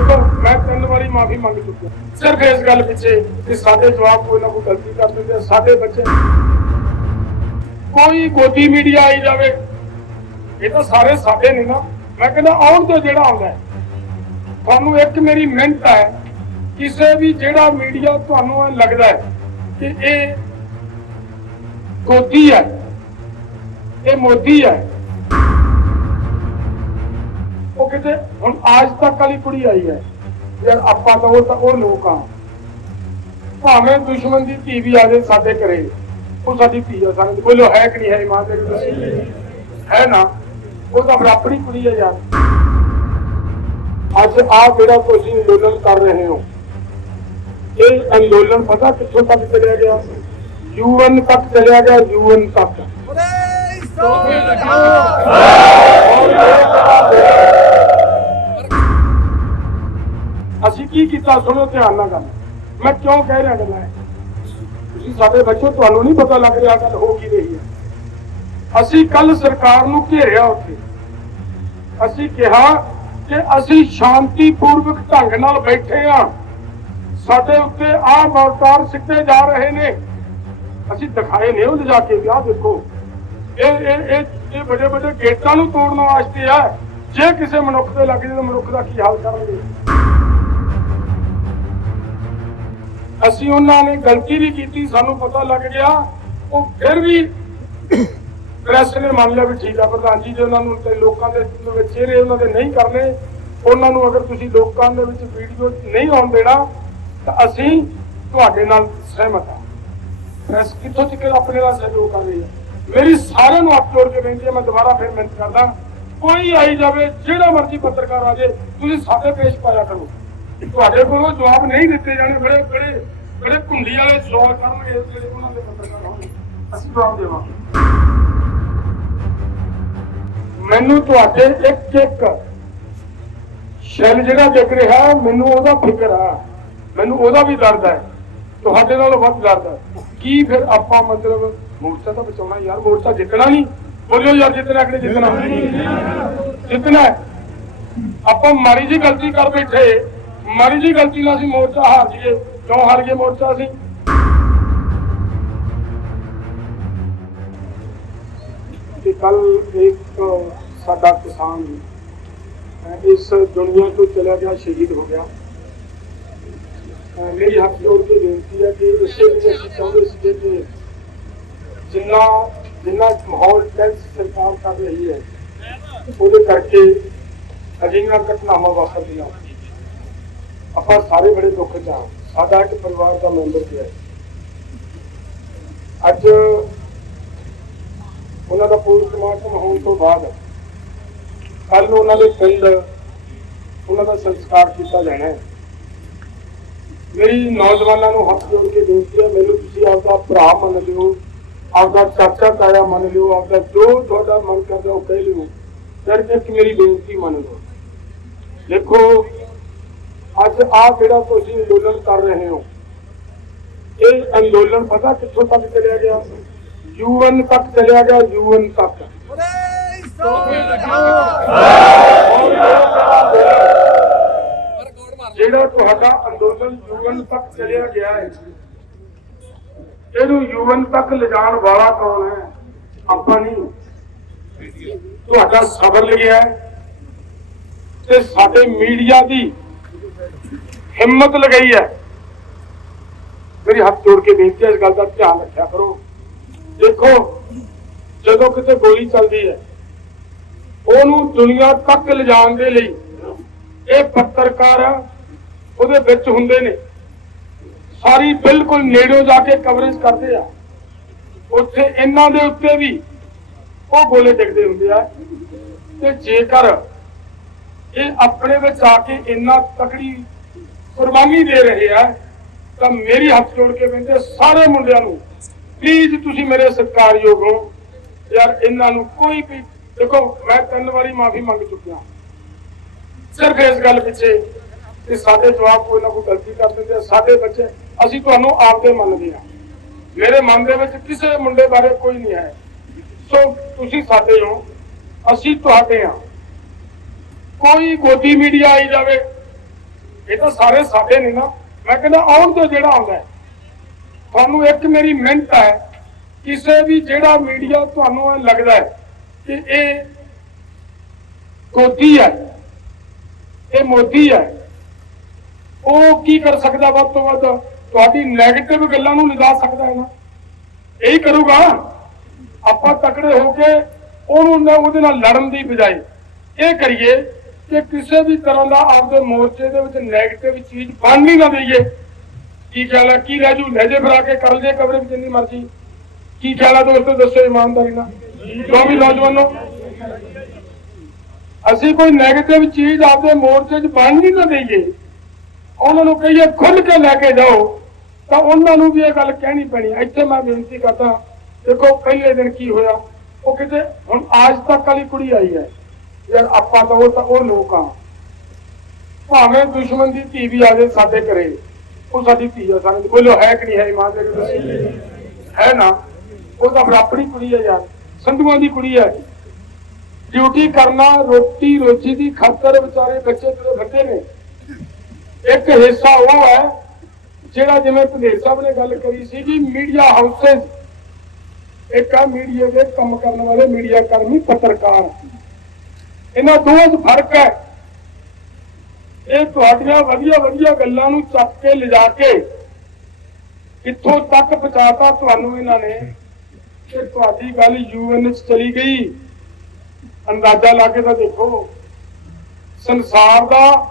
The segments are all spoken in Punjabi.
ਦੇਖੋ ਮੈਂ ਤਿੰਨ ਵਾਰੀ ਮਾਫੀ ਮੰਗ ਚੁੱਕਿਆ। ਸਿਰਫ ਇਸ ਗੱਲ ਪਿੱਛੇ ਕਿ ਸਾਡੇ ਜਵਾਬ ਕੋਈ ਨਾ ਕੋਈ ਗਲਤੀ ਕਰ ਦਿੰਦੇ ਆ, ਸਾਡੇ ਬੱਚੇ। ਕੋਈ ਗੋਦੀ ਮੀਡੀਆ ਆਈ ਜਾਵੇ ਇਹ ਤਾਂ ਸਾਰੇ ਸਾਡੇ ਨੇ ਨਾ। ਮੈਂ ਕਹਿੰਦਾ ਆਉਣ ਤੋਂ ਜਿਹੜਾ ਆਉਂਦਾ ਤੁਹਾਨੂੰ ਇੱਕ ਮੇਰੀ ਮਿਹਨਤ ਹੈ। ਕਿਸੇ ਵੀ ਜਿਹੜਾ ਮੀਡੀਆ ਤੁਹਾਨੂੰ ਇਹ ਲੱਗਦਾ ਹੈ ਕਿ ਇਹ ਗੋਦੀ ਹੈ ਇਹ ਮੋਦੀ ਹੈ ਕਿਤੇ ਹੁਣ ਅੱਜ ਤੱਕ ਵਾਲੀ ਕੁੜੀ ਆਈ ਹੈ। ਯਾਰ ਆਪਾਂ ਤਾਂ ਉਹ ਤਾਂ ਉਹ ਲੋਕ ਆ। ਭਾਵੇਂ ਦੁਸ਼ਮਣ ਦੀ ਧੀ ਵੀ ਆ ਜਾਏ ਸਾਡੇ ਘਰੇ ਉਹ ਸਾਡੀ ਧੀ ਆ ਸਾਨੂੰ ਬੋਲੋ ਹੈ ਕਿ ਨਹੀਂ ਹੈ ਮਾਂ ਤੇਰੀ ਤੁਸੀਂ ਹੈ ਨਾ? ਉਹ ਤਾਂ ਬਰਾਬਰੀ ਕੁੜੀ ਹੈ ਯਾਰ। ਅੱਜ ਆ ਜਿਹੜਾ ਤੁਸੀਂ ਅੰਦੋਲਨ ਕਰ ਰਹੇ ਹੋ ਇਹ ਅੰਦੋਲਨ ਪਤਾ ਕਿੱਥੋਂ ਤੱਕ ਚਲਿਆ ਗਿਆ? ਯੂਐਨ ਤੱਕ ਚਲਿਆ ਗਿਆ ਯੂਐਨ ਤੱਕ। ਅਸੀਂ ਕੀ ਕੀਤਾ? ਸੁਣੋ ਧਿਆਨ ਨਾਲ ਗੱਲ। ਮੈਂ ਕਿਉਂ ਕਹਿ ਰਿਹਾ ਗੱਲਾਂ? ਤੁਸੀਂ ਸਾਡੇ ਬੱਚੋ, ਤੁਹਾਨੂੰ ਨਹੀਂ ਪਤਾ ਲੱਗ ਰਿਹਾ ਗੱਲ ਹੋ ਕੀ ਰਹੀ ਹੈ। ਅਸੀਂ ਕੱਲ ਸਰਕਾਰ ਨੂੰ ਘੇਰਿਆ ਉੱਥੇ। ਅਸੀਂ ਕਿਹਾ ਕਿ ਅਸੀਂ ਸ਼ਾਂਤੀਪੂਰਵਕ ਢੰਗ ਨਾਲ ਬੈਠੇ ਆ ਸਾਡੇ ਉੱਤੇ ਆਹ ਮੋਰਟਾਰ ਸਿੱਟੇ ਜਾ ਰਹੇ ਨੇ। ਅਸੀਂ ਦਿਖਾਏ ਨੇ ਉਹ ਲਿਜਾ ਕੇ ਵਿਆਹ ਦੇਖੋ। ਇਹ ਇਹ ਇਹ ਇਹ ਵੱਡੇ ਵੱਡੇ ਗੇਟਾਂ ਨੂੰ ਤੋੜਨ ਵਾਸਤੇ ਆ। ਜੇ ਕਿਸੇ ਮਨੁੱਖ ਤੇ ਲੱਗ ਜੇ ਤਾਂ ਮਨੁੱਖ ਦਾ ਕੀ ਹਾਲ ਕਰਾਂਗੇ ਅਸੀਂ ਉਹਨਾਂ ਨੇ ਗਲਤੀ ਵੀ ਕੀਤੀ, ਸਾਨੂੰ ਪਤਾ ਲੱਗ ਗਿਆ। ਉਹ ਫਿਰ ਵੀ ਪ੍ਰੈਸ ਨੇ ਮੰਨ ਲਿਆ ਵੀ ਠੀਕ ਆ, ਪ੍ਰਧਾਨ ਜੀ, ਜੇ ਉਹਨਾਂ ਨੂੰ ਤੇ ਲੋਕਾਂ ਦੇ ਵਿੱਚ ਚਿਹਰੇ ਉਹਨਾਂ ਦੇ ਨਹੀਂ ਕਰਨੇ, ਉਹਨਾਂ ਨੂੰ ਅਗਰ ਤੁਸੀਂ ਲੋਕਾਂ ਦੇ ਵਿੱਚ ਵੀਡੀਓ ਨਹੀਂ ਆਉਣ ਦੇਣਾ, ਤਾਂ ਅਸੀਂ ਤੁਹਾਡੇ ਨਾਲ ਸਹਿਮਤ ਹਾਂ ਪ੍ਰੈਸ ਕਿੱਥੋਂ ਤੱਕ ਆਪਣੇ ਨਾਲ ਸਹਿਯੋਗ ਕਰ ਰਹੀ ਹੈ ਮੇਰੀ ਸਾਰਿਆਂ ਨੂੰ ਹੱਥ ਜੋੜ ਕੇ ਬੇਨਤੀ ਹੈ ਮੈਂ ਦੁਬਾਰਾ ਫਿਰ ਮਿਹਨਤ ਕਰਦਾ, ਕੋਈ ਆਈ ਜਾਵੇ, ਜਿਹੜਾ ਮਰਜ਼ੀ ਪੱਤਰਕਾਰ ਆ ਜਾਏ, ਤੁਸੀਂ ਸਾਡੇ ਪੇਸ਼ ਪਾਇਆ ਕਰੋ। ਤੁਹਾਡੇ ਕੋਲੋਂ ਜਵਾਬ ਨਹੀਂ ਦਿੱਤੇ ਜਾਣੇ, ਬੜੇ ਬੜੇ ਬੜੇ ਕੁੰਡੀ ਵਾਲੇ ਸਵਾਲ ਕਰਨਗੇ ਜਿਹੜੇ ਉਹਨਾਂ ਦੇ ਪੱਤਰਕਾਰ ਹੋਣਗੇ ਅਸੀਂ ਜਵਾਬ ਦੇਵਾਂਗੇ। ਮੈਨੂੰ ਤੁਹਾਡੇ ਇੱਕ ਇੱਕ ਸ਼ੈਲ ਜਿਹੜਾ ਦਿਖ ਰਿਹਾ, ਮੈਨੂੰ ਉਹਦਾ ਫਿਕਰ ਆ। ਮੈਨੂੰ ਉਹਦਾ ਵੀ ਦਰਦ ਹੈ ਤੁਹਾਡੇ ਨਾਲੋਂ ਵੱਧ ਦਰਦ ਹੈ ਕੀ ਫਿਰ ਆਪਾਂ ਮਤਲਬ ਮੋਰਚਾ ਤਾਂ ਬਚਾਉਣਾ ਯਾਰ, ਮੋਰਚਾ ਜਿੱਤਣਾ ਨਹੀਂ। ਬੋਲਿਓ ਯਾਰ, ਜਿੱਤਣਾ ਕਿ ਜਿੱਤਣਾ? ਜਿੱਤਣਾ ਆਪਾਂ ਮਾੜੀ ਜੀ ਗਲਤੀ ਕਰ ਬੈਠੇ। ਮਾੜੀ ਜੀ ਗਲਤੀ ਨਾਲ ਅਸੀਂ ਮੋਰਚਾ ਹਾਰ ਜੀਏ ਕਿਉਂ ਹਾਰ ਗਏ ਮੋਰਚਾ ਅਸੀਂ? ਕਿ ਕੱਲ ਇੱਕ ਸਾਡਾ ਕਿਸਾਨ ਇਸ ਦੁਨੀਆ ਤੋਂ ਚਲਾ ਗਿਆ, ਸ਼ਹੀਦ ਹੋ ਗਿਆ। ਮੇਰੀ ਹੱਥ ਜੋੜ ਕੇ ਬੇਨਤੀ ਹੈ ਕਿ ਇਸੇ ਵਿੱਚ ਅਸੀਂ ਚਾਹੁੰਦੇ ਸੀ ਕਿ ਜਿੰਨਾ ਜਿੰਨਾ ਮਾਹੌਲ ਟੈਂਸ ਸਰਕਾਰ ਕਰ ਰਹੀ ਹੈ, ਉਹਦੇ ਕਰਕੇ ਅਜਿਹੀਆਂ ਘਟਨਾਵਾਂ ਵਾਪਰਦੀਆਂ। ਆਪਾਂ ਸਾਰੇ ਬੜੇ ਦੁੱਖ ਚ ਹਾਂ। ਸਾਡਾ ਇੱਕ ਪਰਿਵਾਰ ਦਾ ਮੈਂਬਰ ਵੀ ਅੱਜ ਉਹਨਾਂ ਦਾ ਪੋਸਟਮਾਰਟਮ ਹੋਣ ਤੋਂ ਬਾਅਦ ਕੱਲ ਨੂੰ ਉਹਨਾਂ ਦੇ ਪਿੰਡ ਉਹਨਾਂ ਦਾ ਸੰਸਕਾਰ ਕੀਤਾ ਜਾਣਾ ਹੈ। ਮੇਰੀ ਨੌਜਵਾਨਾਂ ਨੂੰ ਹੱਥ ਜੋੜ ਕੇ ਬੇਨਤੀ ਹੈ, ਮੈਨੂੰ ਤੁਸੀਂ ਆਪਦਾ ਭਰਾ ਮੰਨ ਲਿਓ, ਆਪਦਾ ਚਾਚਾ ਤਾਇਆ ਮੰਨ ਲਿਓ, ਆਪਦਾ ਜੋ ਤੁਹਾਡਾ ਮਨ ਕਰਦਾ ਉਹ ਕਹਿ ਲਿਓ। ਫਿਰ ਇੱਕ ਮੇਰੀ ਬੇਨਤੀ ਮੰਨ ਲਓ। ਦੇਖੋ ਅੱਜ ਆ ਜਿਹੜਾ ਤੁਸੀਂ ਅੰਦੋਲਨ ਕਰ ਰਹੇ ਹੋ, ਇਹ ਅੰਦੋਲਨ ਪਤਾ ਕਿੱਥੋਂ ਤੱਕ ਚਲਿਆ ਗਿਆ? ਯੂਐਨ ਤੱਕ ਚਲਿਆ ਗਿਆ ਯੂਐਨ ਤੱਕ। ਜਿਹੜਾ ਤੁਹਾਡਾ ਅੰਦੋਲਨ ਯੂਐਨ ਤੱਕ ਚਲਿਆ ਗਿਆ ਹੈ, ਇਹਨੂੰ ਯੂਐਨ ਤੱਕ ਲਿਜਾਣ ਵਾਲਾ ਕੌਣ ਹੈ? ਆਪਾਂ ਨਹੀਂ। ਤੁਹਾਡਾ ਸਬਰ ਲਿਆ ਹੈ। ਤੇ ਸਾਡੇ ਮੀਡੀਆ ਦੀ ਹਿੰਮਤ ਲਗਾਈ ਹੈ। ਮੇਰੀ ਹੱਥ ਜੋੜ ਕੇ ਬੇਨਤੀ ਹੈ, ਇਸ ਗੱਲ ਦਾ ਧਿਆਨ ਰੱਖਿਆ ਕਰੋ। ਦੇਖੋ, ਜਦੋਂ ਕਿਤੇ ਗੋਲੀ ਚੱਲਦੀ ਹੈ, ਉਹਨੂੰ ਦੁਨੀਆ ਤੱਕ ਲਿਜਾਣ ਦੇ ਲਈ ਇਹ ਪੱਤਰਕਾਰ ਉਹਦੇ ਵਿੱਚ ਹੁੰਦੇ ਨੇ। ਸਾਰੀ ਬਿਲਕੁਲ ਨੇੜੋਂ ਜਾ ਕੇ ਕਵਰੇਜ ਕਰਦੇ ਆ। ਉੱਥੇ ਇਹਨਾਂ ਦੇ ਉੱਤੇ ਵੀ ਉਹ ਗੋਲੇ ਡਿੱਗਦੇ ਹੁੰਦੇ ਆ। ਤੇ ਜੇਕਰ ਇਹ ਆਪਣੇ ਵਿੱਚ ਆ ਕੇ ਇੰਨਾ ਤਕੜੀ ਕੁਰਬਾਨੀ ਦੇ ਰਹੇ ਆ, ਤਾਂ ਮੇਰੀ ਹੱਥ ਜੋੜ ਕੇ ਬੇਨਤੀ ਸਾਰੇ ਮੁੰਡਿਆਂ ਨੂੰ ਪਲੀਜ਼ ਤੁਸੀਂ ਮੇਰੇ ਸਤਿਕਾਰਯੋਗ ਹੋ। ਯਾਰ, ਇਹਨਾਂ ਨੂੰ ਕੋਈ ਵੀ, ਦੇਖੋ, ਮੈਂ ਤਿੰਨ ਵਾਰੀ ਮਾਫੀ ਮੰਗ ਚੁੱਕਿਆ। ਸਿਰਫ ਇਸ ਗੱਲ ਪਿੱਛੇ ਕਿ ਸਾਡੇ ਜਵਾਬ ਕੋਈ ਨਾ ਕੋਈ ਗਲਤੀ ਕਰ ਦਿੰਦੇ ਆ, ਸਾਡੇ ਬੱਚੇ, ਅਸੀਂ ਤੁਹਾਨੂੰ ਆਪਦੇ ਮੰਨਦੇ ਆ। ਮੇਰੇ ਮਨ ਦੇ ਵਿੱਚ ਕਿਸੇ ਮੁੰਡੇ ਬਾਰੇ ਕੋਈ ਨਹੀਂ ਹੈ। ਸੋ, ਤੁਸੀਂ ਸਾਡੇ ਹੋ, ਅਸੀਂ ਤੁਹਾਡੇ ਆ ਕੋਈ ਗੋਦੀ ਮੀਡੀਆ ਆਈ ਜਾਵੇ ਇਹ ਤਾਂ ਸਾਰੇ ਸਾਡੇ ਨੇ ਨਾ, ਮੈਂ ਕਹਿੰਦਾ ਆਉਣ ਤੋਂ ਜਿਹੜਾ ਆਉਂਦਾ ਤੁਹਾਨੂੰ ਇੱਕ ਮੇਰੀ ਮਿਹਨਤ ਹੈ, ਕਿਸੇ ਵੀ ਜਿਹੜਾ ਮੀਡੀਆ ਤੁਹਾਨੂੰ ਇਹ ਲੱਗਦਾ ਹੈ ਕਿ ਇਹ ਕੋਤੀ ਹੈ, ਇਹ ਮੋਦੀ ਹੈ, ਉਹ ਕੀ ਕਰ ਸਕਦਾ ਵੱਧ ਤੋਂ ਵੱਧ? ਤੁਹਾਡੀ 네ਗੇਟਿਵ ਗੱਲਾਂ ਨੂੰ ਲਿਜਾ ਸਕਦਾ ਹੈ ਨਾ। ਇਹੀ ਕਰੂਗਾ, ਆਪਾਂ ਤਕੜੇ ਹੋ ਕੇ ਉਹਨੂੰ ਨਾ ਉਹਦੇ ਨਾਲ ਲੜਨ ਦੀ ਬਜਾਏ ਇਹ ਕਰੀਏ ਕਿ ਕਿਸੇ ਵੀ ਤਰ੍ਹਾਂ ਦਾ ਆਪਦੇ ਮੋਰਚੇ ਦੇ ਵਿੱਚ ਨੈਗੇਟਿਵ ਚੀਜ਼ ਬਣ ਹੀ ਨਾ ਦਈਏ ਕੀ ਖਿਆਲ ਹੈ ਕੀ ਰਹਿ ਜੂ ਲਹਿਜੇ ਫਰਾ ਕੇ ਕਰ ਲਈਏ ਕਵਰੇਜ ਜਿੰਨੀ ਮਰਜ਼ੀ? ਕੀ ਖਿਆਲ ਹੈ ਦੋਸਤੋ? ਦੱਸੋ ਇਮਾਨਦਾਰੀ ਨਾਲ। ਜੋ ਵੀ ਨੌਜਵਾਨੋ। ਅਸੀਂ ਕੋਈ ਨੈਗੇਟਿਵ ਚੀਜ਼ ਆਪਦੇ ਮੋਰਚੇ 'ਚ ਬਣ ਹੀ ਨਾ ਦਈਏ ਉਹਨਾਂ ਨੂੰ ਕਹੀਏ ਖੁੱਲ ਕੇ ਲੈ ਕੇ ਜਾਓ। ਤਾਂ ਉਹਨਾਂ ਨੂੰ ਵੀ ਇਹ ਗੱਲ ਕਹਿਣੀ ਪੈਣੀ। ਇੱਥੇ ਮੈਂ ਬੇਨਤੀ ਕਰਦਾ, ਦੇਖੋ, ਪਹਿਲੇ ਦਿਨ ਕੀ ਹੋਇਆ? ਉਹ ਕਿਤੇ ਹੁਣ ਆਜ ਤੱਕ ਵਾਲੀ ਕੁੜੀ ਆਈ ਹੈ। ਯਾਰ ਆਪਾਂ ਤਾਂ ਉਹ ਤਾਂ ਉਹ ਲੋਕ ਆ। ਭਾਵੇਂ ਦੁਸ਼ਮਣ ਦੀ ਧੀ ਵੀ ਆ ਜਾਏ ਸਾਡੇ ਘਰੇ, ਉਹ ਸਾਡੀ ਧੀ ਆ ਸਾਡੇ ਬੋਲੋ ਹੈ ਕਿ ਨਹੀਂ ਹੈ ਇਮਾਨਦਾਰੀ ਦੱਸੋ? ਹੈ ਨਾ? ਉਹ ਤਾਂ ਫਿਰ ਆਪਣੀ ਕੁੜੀ ਹੈ ਯਾਰ। ਸੰਧੂਆਂ ਦੀ ਕੁੜੀ ਹੈ ਡਿਊਟੀ ਕਰਨਾ, ਰੋਟੀ, ਰੋਜੀ ਦੀ ਖਾਤਰ ਵਿਚਾਰੇ ਬੱਚੇ ਤੇਰੇ ਫਿਰਦੇ ਨੇ। ਇੱਕ ਹਿੱਸਾ ਉਹ ਹੈ, ਜਿਹੜਾ ਜਿਵੇਂ ਭੰਦੇਰ ਸਾਹਿਬ ਨੇ ਗੱਲ ਕਰੀ ਸੀ ਕਿ ਮੀਡੀਆ ਹਾਊਸਸ ਇੱਕ ਆ ਮੀਡੀਆ ਦੇ ਕੰਮ ਕਰਨ ਵਾਲੇ ਮੀਡੀਆ ਕਰਮੀ, ਪੱਤਰਕਾਰ। ਇਹਨਾਂ ਦੋਵਾਂ 'ਚ ਫ਼ਰਕ ਹੈ। ਇਹ ਤੁਹਾਡੀਆਂ ਵਧੀਆ ਵਧੀਆ ਗੱਲਾਂ ਨੂੰ ਚੱਕ ਕੇ ਲਿਜਾ ਕੇ ਕਿੱਥੋਂ ਤੱਕ ਪਹੁੰਚਾਤਾ ਤੁਹਾਨੂੰ ਇਹਨਾਂ ਨੇ। ਕਿ ਤੁਹਾਡੀ ਗੱਲ ਯੂਐਨ 'ਚ ਚਲੀ ਗਈ। ਅੰਦਾਜ਼ਾ ਲਾ ਕੇ ਤਾਂ ਦੇਖੋ। ਸੰਸਾਰ ਦਾ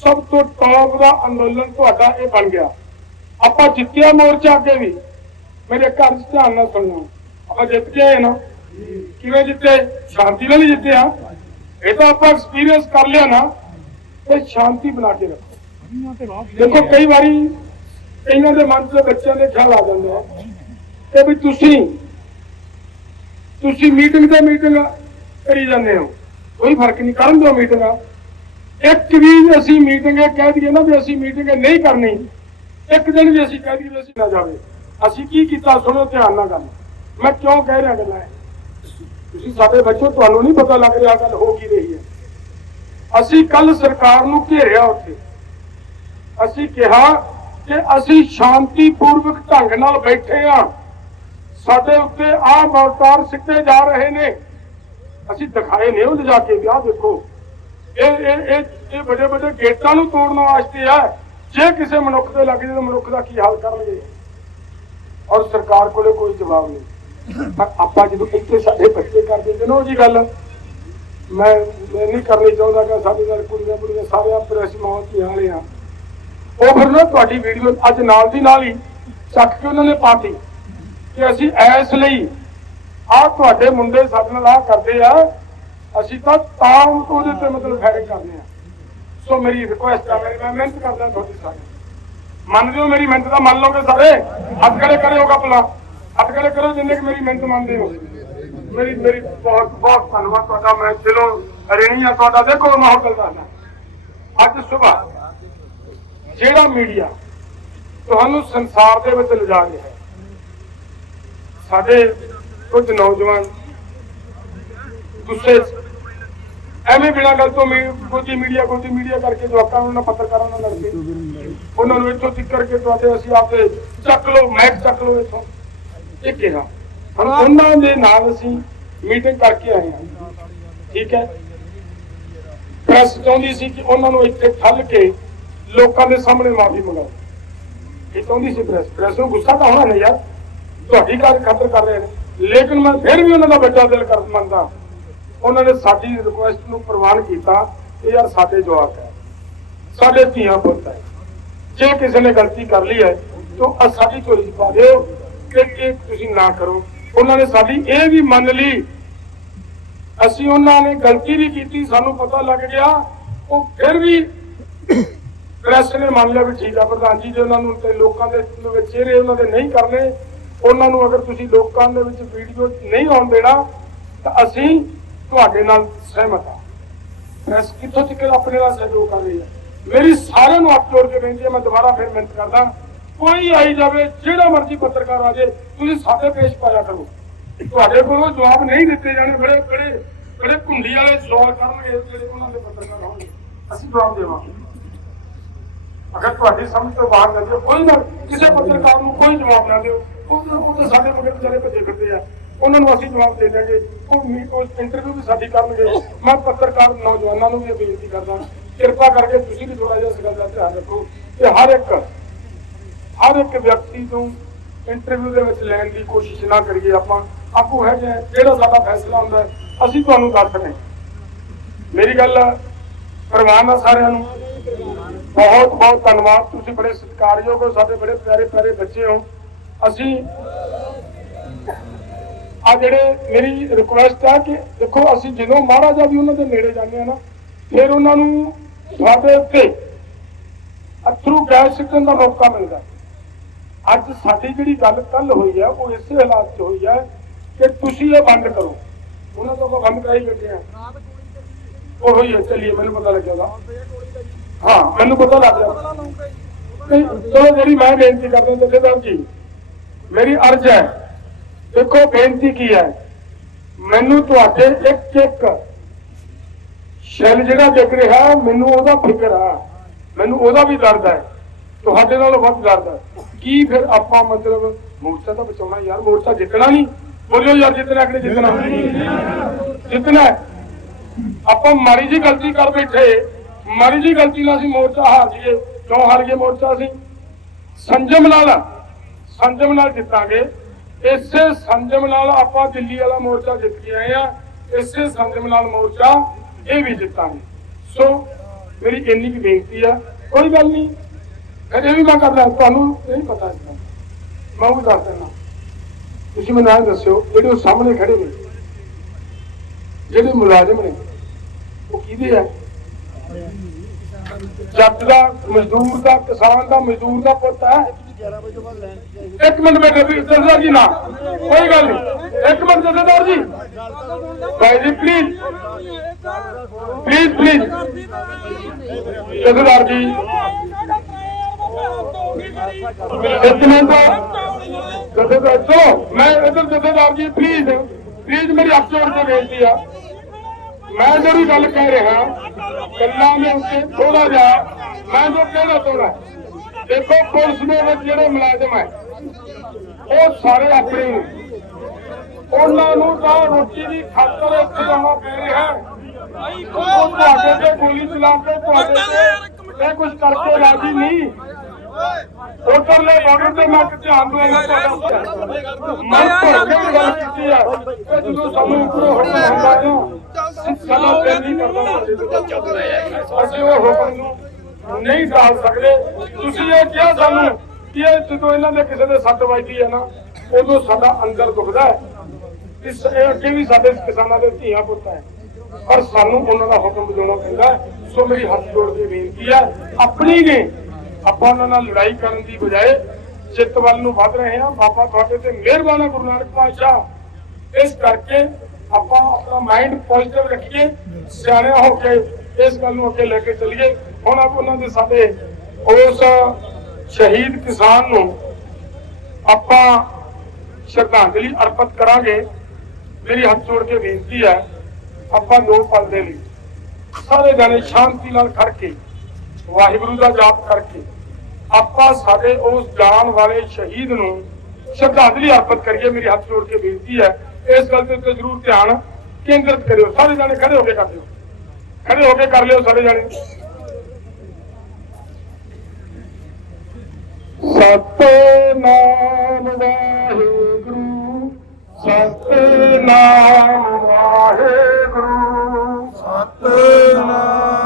ਸਭ ਤੋਂ ਟੌਪ ਦਾ ਅੰਦੋਲਨ ਤੁਹਾਡਾ ਇਹ ਬਣ ਗਿਆ। ਆਪਾਂ ਜਿੱਤਿਆ ਮੋਰਚਾ ਅੱਗੇ ਵੀ। ਮੇਰੇ ਘਰ 'ਚ ਧਿਆਨ ਨਾਲ ਸੁਣਨਾ। ਆਪਾਂ ਜਿੱਤ ਕੇ ਨਾ। ਕਿਵੇਂ ਜਿੱਤੇ? ਸ਼ਾਂਤੀ ਨਾਲ ਹੀ ਜਿੱਤੇ ਆ। ਇਹ ਤਾਂ ਆਪਾਂ ਐਕਸਪੀਰੀਅੰਸ ਕਰ ਲਿਆ ਨਾ, ਤੇ ਸ਼ਾਂਤੀ ਬਣਾ ਕੇ ਰੱਖੋ। ਦੇਖੋ, ਕਈ ਵਾਰੀ ਇਹਨਾਂ ਦੇ ਮਨ 'ਚ ਬੱਚਿਆਂ ਦੇ ਖਿਆਲ ਆ ਜਾਂਦੇ ਆ ਕਿ ਵੀ ਤੁਸੀਂ ਤੁਸੀਂ ਮੀਟਿੰਗ ਤੇ ਮੀਟਿੰਗ ਕਰੀ ਜਾਂਦੇ ਹੋ। ਕੋਈ ਫ਼ਰਕ ਨਹੀਂ, ਕਰਨ ਦਿਓ ਮੀਟਿੰਗ ਇੱਕ ਵੀ ਅਸੀਂ ਮੀਟਿੰਗ ਕਹਿ ਦਈਏ ਨਾ ਵੀ ਅਸੀਂ ਮੀਟਿੰਗ ਨਹੀਂ ਕਰਨੀ। ਇੱਕ ਦਿਨ ਵੀ ਅਸੀਂ ਕਹਿ ਦਈਏ ਵੀ ਅਸੀਂ ਨਾ ਜਾਵੇ। ਅਸੀਂ ਕੀ ਕੀਤਾ, ਸੁਣੋ ਧਿਆਨ ਨਾਲ ਗੱਲ। ਮੈਂ ਕਿਉਂ ਕਹਿ ਰਿਹਾ ਗੱਲਾਂ ਇਹ? ਤੁਸੀਂ ਸਾਡੇ ਬੱਚੋ, ਤੁਹਾਨੂੰ ਨਹੀਂ ਪਤਾ ਲੱਗ ਰਿਹਾ ਗੱਲ ਹੋ ਕੀ ਰਹੀ ਹੈ। ਅਸੀਂ ਕੱਲ ਸਰਕਾਰ ਨੂੰ ਘੇਰਿਆ ਉੱਥੇ। ਅਸੀਂ ਕਿਹਾ ਕਿ ਅਸੀਂ ਸ਼ਾਂਤੀਪੂਰਵਕ ਢੰਗ ਨਾਲ ਬੈਠੇ ਆ ਸਾਡੇ ਉੱਤੇ ਆਹ ਮੋਰਟਾਰ ਸਿੱਟੇ ਜਾ ਰਹੇ ਨੇ। ਅਸੀਂ ਦਿਖਾਏ ਨੇ ਉਹ ਲਿਜਾ ਕੇ ਵਿਆਹ ਦੇਖੋ। ਇਹ ਇਹ ਇਹ ਵੱਡੇ ਵੱਡੇ ਗੇਟਾਂ ਨੂੰ ਤੋੜਨ ਵਾਸਤੇ ਆ। ਜੇ ਕਿਸੇ ਮਨੁੱਖ ਦੇ ਲੱਗ ਜੇ ਤਾਂ ਮਨੁੱਖ ਦਾ ਕੀ ਹਾਲ ਕਰਨਗੇ? ਔਰ ਸਰਕਾਰ ਕੋਲੇ ਕੋਈ ਜਵਾਬ ਨਹੀਂ। ਪਰ ਆਪਾਂ ਜਦੋਂ ਇੱਥੇ ਸਾਡੇ ਬੱਚੇ ਕਰਦੇ ਦਿੰਦੇ ਨੇ ਉਹ ਜੀ ਗੱਲ, ਮੈਂ ਨਹੀਂ ਕਰਨੀ ਚਾਹੁੰਦਾ ਕਿ ਸਾਡੇ ਨਾਲ ਕੁੜੀਆਂ ਕੁੜੀਆਂ ਸਾਰੇ ਆ ਪ੍ਰੈਸ ਮੌਤ ਹੀ ਵਾਲੇ ਆ। ਉਹ ਫਿਰ ਨਾ ਤੁਹਾਡੀ ਵੀਡੀਓ ਅੱਜ ਨਾਲ ਦੀ ਨਾਲ ਹੀ ਚੱਕ ਕੇ ਉਹਨਾਂ ਨੇ ਪਾਤੀ ਕਿ ਅਸੀਂ ਐਸ ਲਈ ਆਹ ਤੁਹਾਡੇ ਮੁੰਡੇ ਸਾਡੇ ਨਾਲ ਆਹ ਕਰਦੇ ਆ, ਅਸੀਂ ਤਾਂ ਤਾਂ ਉਹਦੇ ਤੇ ਮਤਲਬ ਫਾਇਰਿੰਗ ਕਰਦੇ ਆ। ਸੋ ਮੇਰੀ ਰਿਕੁਐਸਟ ਆ ਮੇਰੀ ਮੈਂ ਮਿਹਨਤ ਕਰਦਾ ਤੁਹਾਡੀ ਸਾਰੇ। ਮੰਨਦੇ ਹੋ ਮੇਰੀ ਮਿਹਨਤ ਦਾ ਮੰਨ ਲਓਗੇ ਸਾਰੇ। ਹੱਥ ਖੜੇ ਕਰਿਓਗਾ ਭਲਾ ਹੱਥ ਖੜੇ ਕਰੋ, ਜਿੰਨੇ ਕਿ ਮੇਰੀ ਮਿਹਨਤ ਮੰਨਦੇ ਹੋ। ਮੇਰੀ ਮੇਰੀ ਬਹੁਤ ਬਹੁਤ ਧੰਨਵਾਦ ਤੁਹਾਡਾ। ਮੈਂ ਦਿਲੋਂ ਰਣੀ ਆ ਤੁਹਾਡਾ। ਦੇਖੋ, ਮੈਂ ਹੋਰ ਗੱਲ ਅੱਜ ਸਵੇਰ ਜਿਹੜਾ ਮੀਡੀਆ ਤੁਹਾਨੂੰ ਸੰਸਾਰ ਦੇ ਵਿੱਚ ਲਿਜਾ ਰਿਹਾ ਹੈ, ਸਾਡੇ ਕੁਝ ਨੌਜਵਾਨ ਗੁੱਸੇ ਐਵੇਂ ਬਿਨਾਂ ਗੱਲ ਤੋਂ ਮੀ- ਗੋਦੀ ਮੀਡੀਆ ਗੋਦੀ ਮੀਡੀਆ ਕਰਕੇ ਜਵਾਕਾਂ ਨੂੰ ਨਾ ਪੱਤਰਕਾਰਾਂ ਨਾਲ ਲੜਦੇ ਉਹਨਾਂ ਨੂੰ ਇੱਥੋਂ ਤੱਕ ਕੇ ਤੁਹਾਡੇ ਅਸੀਂ ਆਪਦੇ ਚੱਕ ਲਓ ਮੈਕ ਚੱਕ ਲਓ ਇੱਥੋਂ। ਇਹ ਕਿਹਾ ਹੁਣ ਉਹਨਾਂ ਦੇ ਨਾਲ ਅਸੀਂ ਮੀਟਿੰਗ ਕਰਕੇ ਆਏ ਹਾਂ। ਠੀਕ ਹੈ? ਪ੍ਰੈਸ ਚਾਹੁੰਦੀ ਸੀ ਕਿ ਉਹਨਾਂ ਨੂੰ ਇੱਥੇ ਠੱਲ ਕੇ ਲੋਕਾਂ ਦੇ ਸਾਹਮਣੇ ਮਾਫੀ ਮੰਗਾਓ। ਇਹ ਚਾਹੁੰਦੀ ਸੀ ਪ੍ਰੈਸ ਪ੍ਰੈਸ ਨੂੰ ਗੁੱਸਾ ਤਾਂ ਹੋਣਾ ਨਹੀਂ ਯਾਰ। ਤੁਹਾਡੀ ਗੱਲ ਖਤਰ ਕਰ ਰਹੇ ਨੇ। ਲੇਕਿਨ ਮੈਂ ਫਿਰ ਵੀ ਉਹਨਾਂ ਦਾ ਵੱਡਾ ਦਿਲ ਕਰ ਮੰਨਦਾ। ਉਹਨਾਂ ਨੇ ਸਾਡੀ ਰਿਕੁਐਸਟ ਨੂੰ ਪ੍ਰਵਾਨ ਕੀਤਾ। ਕਿ ਯਾਰ ਸਾਡੇ ਜਵਾਬ ਹੈ। ਸਾਡੇ ਧੀਆਂ ਪੁੱਤ ਹੈ। ਜੇ ਕਿਸੇ ਨੇ ਗਲਤੀ ਕਰ ਲਈ ਹੈ, ਤਾਂ ਸਾਡੀ ਝੋਲੀ ਪਾ ਦਿਓ। ਕਿ ਇਹ ਤੁਸੀਂ ਨਾ ਕਰੋ। ਉਹਨਾਂ ਨੇ ਸਾਡੀ ਇਹ ਵੀ ਮੰਨ ਲਈ। ਅਸੀਂ ਉਹਨਾਂ ਨੇ ਗਲਤੀ ਵੀ ਕੀਤੀ, ਸਾਨੂੰ ਪਤਾ ਲੱਗ ਗਿਆ। ਉਹ ਫਿਰ ਵੀ ਪ੍ਰੈਸ ਨੇ ਮੰਨ ਲਿਆ ਵੀ ਠੀਕ ਆ, ਪ੍ਰਧਾਨ ਜੀ, ਜੇ ਉਹਨਾਂ ਨੂੰ ਤੇ ਲੋਕਾਂ ਦੇ ਵਿੱਚ ਚਿਹਰੇ ਉਹਨਾਂ ਦੇ ਨਹੀਂ ਕਰਨੇ, ਉਹਨਾਂ ਨੂੰ ਅਗਰ ਤੁਸੀਂ ਲੋਕਾਂ ਦੇ ਵਿੱਚ ਵੀਡੀਓ ਨਹੀਂ ਆਉਣ ਦੇਣਾ, ਤਾਂ ਅਸੀਂ ਤੁਹਾਡੇ ਨਾਲ ਸਹਿਮਤ ਹਾਂ ਪ੍ਰੈਸ ਕਿੱਥੋਂ ਤੱਕ ਆਪਣੇ ਨਾਲ ਸਹਿਯੋਗ ਕਰ ਰਹੀ ਹੈ? ਮੇਰੀ ਸਾਰਿਆਂ ਨੂੰ ਆਪ ਜੋੜ ਕੇ ਬੇਨਤੀ ਹੈ, ਮੈਂ ਦੁਬਾਰਾ ਫਿਰ ਮਿਹਨਤ ਕਰਦਾ। ਕੋਈ ਆਈ ਜਾਵੇ, ਜਿਹੜਾ ਮਰਜ਼ੀ ਪੱਤਰਕਾਰ ਆ ਜਾਏ ਤੁਸੀਂ ਸਾਡੇ ਪੇਸ਼ ਪਾਇਆ ਕਰੋ। ਤੁਹਾਡੇ ਕੋਲੋਂ ਜਵਾਬ ਨਹੀਂ ਦਿੱਤੇ ਜਾਣੇ ਬੜੇ ਬੜੇ ਬੜੇ ਭੁੰਡੀ ਵਾਲੇ ਸਵਾਲ ਕਰਨਗੇ, ਜਿਹੜੇ ਉਹਨਾਂ ਦੇ ਪੱਤਰਕਾਰ ਹੋਣਗੇ? ਅਸੀਂ ਜਵਾਬ ਦੇਵਾਂਗੇ। ਅਗਰ ਤੁਹਾਡੀ ਸਮਝ ਤੋਂ ਬਾਹਰ ਨਾ ਦਿਓ ਕੋਈ ਨਾ ਕਿਸੇ ਪੱਤਰਕਾਰ ਨੂੰ ਕੋਈ ਜਵਾਬ ਨਾ ਦਿਓ। ਉਹ ਉਹ ਤਾਂ ਸਾਡੇ ਮਗਰ ਵਿਚਾਰੇ ਭੱਜੇ ਫਿਰਦੇ ਆ। ਉਹਨਾਂ ਨੂੰ ਅਸੀਂ ਜਵਾਬ ਦੇ ਦਾਂਗੇ ਉਹ ਮੀ- ਉਹ ਇੰਟਰਵਿਊ ਵੀ ਸਾਡੀ ਕਰਨਗੇ। ਮੈਂ ਪੱਤਰਕਾਰ ਨੌਜਵਾਨਾਂ ਨੂੰ ਵੀ ਬੇਨਤੀ ਕਰਦਾ ਕਿਰਪਾ ਕਰਕੇ ਤੁਸੀਂ ਵੀ ਥੋੜਾ ਜਿਹਾ ਇਸ ਗੱਲ ਦਾ ਧਿਆਨ ਰੱਖੋ ਕਿ ਹਰ ਇੱਕ ਹਰ ਇੱਕ ਵਿਅਕਤੀ ਨੂੰ ਇੰਟਰਵਿਊ ਦੇ ਵਿੱਚ ਲੈਣ ਦੀ ਕੋਸ਼ਿਸ਼ ਨਾ ਕਰੀਏ ਆਪਾਂ। ਆਪੋ ਹੈ ਜੇ ਜਿਹੜਾ ਸਾਡਾ ਫੈਸਲਾ ਹੁੰਦਾ, ਅਸੀਂ ਤੁਹਾਨੂੰ ਦੱਸਣੇ ਮੇਰੀ ਗੱਲ ਪ੍ਰਵਾਨ ਆ ਸਾਰਿਆਂ ਨੂੰ ਬਹੁਤ ਬਹੁਤ ਧੰਨਵਾਦ। ਤੁਸੀਂ ਬੜੇ ਸਤਿਕਾਰਯੋਗ ਹੋ, ਸਾਡੇ ਬੜੇ ਪਿਆਰੇ ਪਿਆਰੇ ਬੱਚੇ ਹੋ। ਅਸੀਂ ਆ ਜਿਹੜੇ ਮੇਰੀ ਰਿਕੁਐਸਟ ਹੈ ਕਿ ਦੇਖੋ, ਅਸੀਂ ਜਦੋਂ ਮਹਾਰਾਜਾ ਵੀ ਉਹਨਾਂ ਦੇ ਨੇੜੇ ਜਾਂਦੇ ਆ ਨਾ, ਫਿਰ ਉਹਨਾਂ ਨੂੰ ਸਾਡੇ ਉੱਤੇ ਅਥਰੂ ਗੈਸ ਸਿੱਟਣ ਦਾ ਮੌਕਾ ਮਿਲਦਾ। ਅੱਜ ਸਾਡੀ ਜਿਹੜੀ ਗੱਲ ਕੱਲ ਹੋਈ ਹੈ ਉਹ ਇਸੇ ਹਾਲਾਤ 'ਚ ਹੋਈ ਹੈ ਕਿ ਤੁਸੀਂ ਇਹ ਬੰਦ ਕਰੋ। ਉਹਨਾਂ ਤੋਂ ਆਪਾਂ ਬੰਦ ਕਰਾਈ ਬੈਠੇ ਆ। ਉਹ ਹੋਈ ਹੈ ਚੱਲੀਏ, ਮੈਨੂੰ ਪਤਾ ਲੱਗਿਆ ਉਹਦਾ। ਹਾਂ, ਮੈਨੂੰ ਪਤਾ ਲੱਗ ਗਿਆ। ਨਹੀਂ ਚਲੋ ਜਿਹੜੀ ਮੈਂ ਬੇਨਤੀ ਕਰਦਾ ਜਥੇਦਾਰ ਜੀ, ਮੇਰੀ ਅਰਜ਼ ਹੈ, ਦੇਖੋ ਬੇਨਤੀ ਕੀ ਹੈ, ਮੈਨੂੰ ਤੁਹਾਡੇ ਇੱਕ ਇੱਕ ਸ਼ੈਲ ਜਿਹੜਾ ਦਿਖ ਰਿਹਾ, ਮੈਨੂੰ ਉਹਦਾ ਫਿਕਰ ਆ। ਮੈਨੂੰ ਉਹਦਾ ਵੀ ਦਰਦ ਹੈ, ਤੁਹਾਡੇ ਨਾਲੋਂ ਵੱਧ ਦਰਦ ਹੈ। ਕੀ ਫਿਰ ਆਪਾਂ ਮਤਲਬ ਮੋਰਚਾ ਤਾਂ ਬਚਾਉਣਾ ਯਾਰ ਮੋਰਚਾ ਜਿੱਤਣਾ ਨਹੀਂ। ਬੋਲਿਓ ਯਾਰ ਜਿੱਤਣਾ ਕਿ ਜਿੱਤਣਾ? ਜਿੱਤਣਾ ਆਪਾਂ ਮਾੜੀ ਜੀ ਗਲਤੀ ਕਰ ਬੈਠੇ। ਮਾੜੀ ਜੀ ਗਲਤੀ ਨਾਲ ਅਸੀਂ ਮੋਰਚਾ ਹਾਰ ਜੀਏ ਕਿਉਂ ਹਾਰ ਗਏ ਮੋਰਚਾ ਅਸੀਂ? ਸੰਜਮ ਨਾਲ। ਸੰਜਮ ਨਾਲ ਜਿੱਤਾਂਗੇ। ਇਸੇ ਸੰਜਮ ਨਾਲ ਆਪਾਂ ਦਿੱਲੀ ਵਾਲਾ ਮੋਰਚਾ ਜਿੱਤ ਕੇ ਆਏ ਆ ਇਸੇ ਸੰਜਮ ਨਾਲ ਮੋਰਚਾ ਇਹ ਵੀ ਜਿੱਤਾਂਗੇ। ਸੋ ਮੇਰੀ ਇੰਨੀ ਕੁ ਬੇਨਤੀ ਆ। ਕੋਈ ਗੱਲ ਨਹੀਂ। ਕਦੇ ਵੀ ਮੈਂ ਕਰਦਾ, ਤੁਹਾਨੂੰ ਨਹੀਂ ਪਤਾ ਇਸ ਦਾ ਮੈਂ ਉਹ ਦੱਸ ਦਿੰਦਾ। ਤੁਸੀਂ ਮੈਨੂੰ ਇਹ ਦੱਸਿਓ, ਜਿਹੜੇ ਉਹ ਸਾਹਮਣੇ ਖੜੇ ਨੇ, ਜਿਹੜੇ ਮੁਲਾਜ਼ਮ ਨੇ, ਉਹ ਕਿਹਦੇ ਆ? ਜੱਟ ਦਾ, ਮਜ਼ਦੂਰ ਦਾ, ਕਿਸਾਨ ਦਾ, ਮਜ਼ਦੂਰ ਦਾ ਪੁੱਤ ਹੈ। ਇੱਕ ਮਿੰਟ ਬੈਠੇ ਵੀ ਜਥੇਦਾਰ ਜੀ ਨਾ। ਕੋਈ ਗੱਲ ਨਹੀਂ। ਇੱਕ ਮਿੰਟ ਜਥੇਦਾਰ ਜੀ। ਭਾਈ ਜੀ ਪਲੀਜ਼ ਪਲੀਜ਼ ਪਲੀਜ਼ ਜਥੇਦਾਰ ਜੀ। ਇੱਕ ਮਿੰਟ ਜਥੇਦਾਰ ਚਲੋ ਮੈਂ ਇਧਰ ਜਥੇਦਾਰ ਜੀ ਪਲੀਜ਼ ਪਲੀਜ਼ ਮੇਰੀ ਹੱਥ ਜੋੜ ਕੇ ਬੇਨਤੀ ਆ ਮੈਂ ਜਿਹੜੀ ਗੱਲ ਕਹਿ ਰਿਹਾ ਗੱਲਾਂ ਦੇ ਉੱਤੇ ਥੋੜਾ ਜਿਹਾ ਮੈਂ ਜੋ ਕਹਿਣਾ ਚਾਹੁੰਦਾ ਦੇਖੋ ਪੁਲਿਸ ਦੇ ਵਿੱਚ ਜਿਹੜੇ ਮੁਲਾਜ਼ਮ ਹੈ ਉਹ ਸਾਰੇ ਆਪਣੇ ਨੇ ਉਹਨਾਂ ਨੂੰ ਤਾਂ ਰੋਟੀ ਦੀ ਖਾਤਰ ਇੱਥੇ ਆਉਣਾ ਪੈ ਰਿਹਾ ਉਹ ਤੁਹਾਡੇ ਤੇ ਗੋਲੀ ਚਲਾ ਕੇ ਤੁਹਾਡੇ ਤੇ ਕੁਝ ਕਰਕੇ ਰਾਜੀ ਨਹੀਂ। ਉਧਰਲੇ ਬਾਰਡਰ ਤੇ ਮੈਂ ਧਿਆਨ ਦਵਾਂਗਾ ਤੁਹਾਡਾ ਮੈਂ ਤੁਹਾਨੂੰ ਗੱਲ ਕੀਤੀ ਆ। ਜਦੋਂ ਸਾਨੂੰ ਉੱਪਰੋਂ ਹੁਕਮ ਹੁੰਦਾ ਹੈ ਨਾ ਸਾਡਾ ਦਿਲ ਨਹੀਂ ਕਰਦਾ ਅਸੀਂ ਉਹ ਹੁਕਮ ਨੂੰ ਨਹੀਂ ਟਾਲ ਸਕਦੇ। ਤੁਸੀਂ ਇਹ ਕਿਹਾ ਸਾਨੂੰ ਕਿ ਇਹ ਜਦੋਂ ਇਹਨਾਂ ਦੇ ਕਿਸੇ ਦੇ ਸੱਟ ਵੱਜਦੀ ਹੈ ਨਾ, ਉਦੋਂ ਸਾਡਾ ਅੰਦਰ ਦੁਖਦਾ ਹੈ। ਇਸ ਇਹ ਵੀ ਸਾਡੇ ਕਿਸਾਨਾਂ ਦੇ ਧੀਆਂ ਪੁੱਤ ਹੈ। ਪਰ ਸਾਨੂੰ ਉਹਨਾਂ ਦਾ ਹੁਕਮ ਬਜਾਉਣਾ ਪੈਂਦਾ ਸੋ ਮੇਰੀ ਹੱਥ ਜੋੜ ਕੇ ਬੇਨਤੀ ਹੈ, ਆਪਣੀ ਨੇ ਆਪਾਂ ਉਹਨਾਂ ਨਾਲ ਲੜਾਈ ਕਰਨ ਦੀ ਬਜਾਏ ਜਿੱਤ ਵੱਲ ਨੂੰ ਵੱਧ ਰਹੇ ਹਾਂ। ਬਾਬਾ ਤੁਹਾਡੇ ਤੇ ਮਿਹਰਬਾਨ ਹੈ ਗੁਰੂ ਨਾਨਕ ਪਾਤਸ਼ਾਹ। ਇਸ ਕਰਕੇ ਆਪਾਂ ਆਪਣਾ ਮਾਈਂਡ ਪੋਜ਼ਿਟਿਵ ਰੱਖੀਏ, ਸਿਆਣੇ ਹੋ ਕੇ ਇਸ ਗੱਲ ਨੂੰ ਅੱਗੇ ਲੈ ਕੇ ਚੱਲੀਏ। ਹੁਣ ਆਪ ਉਹਨਾਂ ਦੇ ਸਾਡੇ ਉਸ ਸ਼ਹੀਦ ਕਿਸਾਨ ਨੂੰ ਆਪਾਂ ਸ਼ਰਧਾਂਜਲੀ ਅਰਪਿਤ ਕਰਾਂਗੇ। ਮੇਰੀ ਹੱਥ ਜੋੜ ਕੇ ਬੇਨਤੀ ਹੈ, ਆਪਾਂ ਦੋ ਪਲ ਦੇ ਲਈ ਸਾਰੇ ਜਾਣੇ ਸ਼ਾਂਤੀ ਨਾਲ ਖੜ ਕੇ ਵਾਹਿਗੁਰੂ ਦਾ ਜਾਪ ਕਰਕੇ ਆਪਾਂ ਸਾਡੇ ਉਸ ਜਾਨ ਵਾਲੇ ਸ਼ਹੀਦ ਨੂੰ ਸ਼ਰਧਾਂਜਲੀ ਅਰਪਿਤ ਕਰੀਏ। ਮੇਰੇ ਹੱਥ ਜੋੜ ਕੇ ਬੇਨਤੀ ਹੈ, ਇਸ ਗੱਲ ਤੇ ਉੱਤੇ ਜ਼ਰੂਰ ਧਿਆਨ ਕੇਂਦਰਿਤ ਕਰਿਓ। ਸਾਰੇ ਜਾਣੇ ਖੜੇ ਹੋ ਕੇ ਕਰ ਲਿਓ। ਖੜੇ ਹੋ ਕੇ ਕਰ ਲਿਓ ਸਾਰੇ ਜਾਣੇ। ਸਤਨਾਮ ਵਾਹਿਗੁਰੂ ਸਤਨਾਮ ਵਾਹਿਗੁਰੂ। ਸਤਨਾਮ